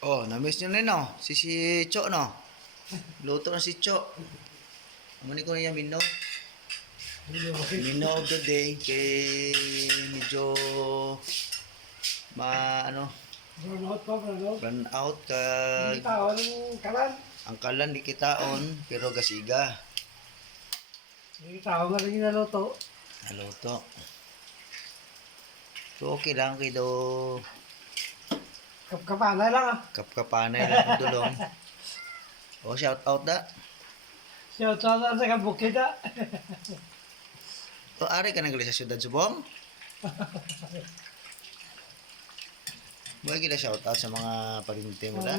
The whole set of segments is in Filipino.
Oh, na-miss nyo na no? Si Cho no? Luto na si Cho. Muni ko niya minog. Minog of the day kay medyo ano run out kag ang kalan di kitaon pero gasiga. Hindi tao nga rin naluto. Naluto. So okay lang kay do Kapkapanay lang ah. kapkapanay lang kung dulong. Oh, shout out da. Siya tala sa kabukid ah. To ari ka nang gali sa syudad Subong? Boy gila shout out sa mga parinte mo da.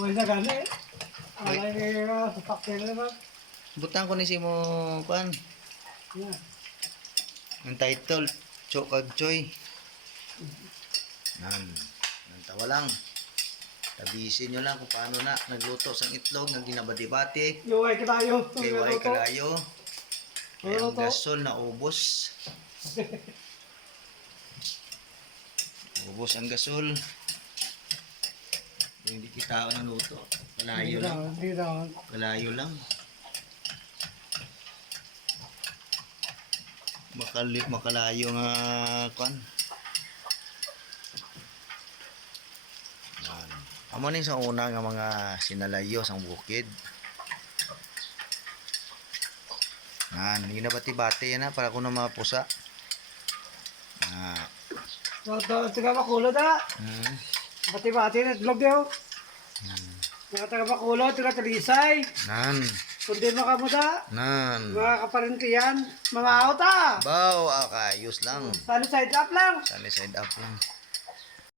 Uy na gani. Alay nga sa pakil naman. Butang ko ni si mo kuan. Yan. Ang title, Cho kag Choy. Nang tawa lang. Tabisin nyo lang kung paano na nagluto sang itlog, nang ginabati-bati. Yuway kalayo. Kiway kalayo. Kaya ang Luto. gasol na ubos. Ubos ang gasol. Hindi kita ako naluto. Kalayo lang. Hindi daw. Kalayo lang. Makalayo nga kuan. Amo ni sa una nga mga sinalayo sang bukid. Ginabati-bati na para kuno mga pusa. Taga makulod ah. Bati-bati na itlog daw. Taga makulod, taga talisay. Kundi makamuda. Mga kaparintiyan. Mga auta. Baw, ayos lang. Sunny side up lang. Sunny side up lang.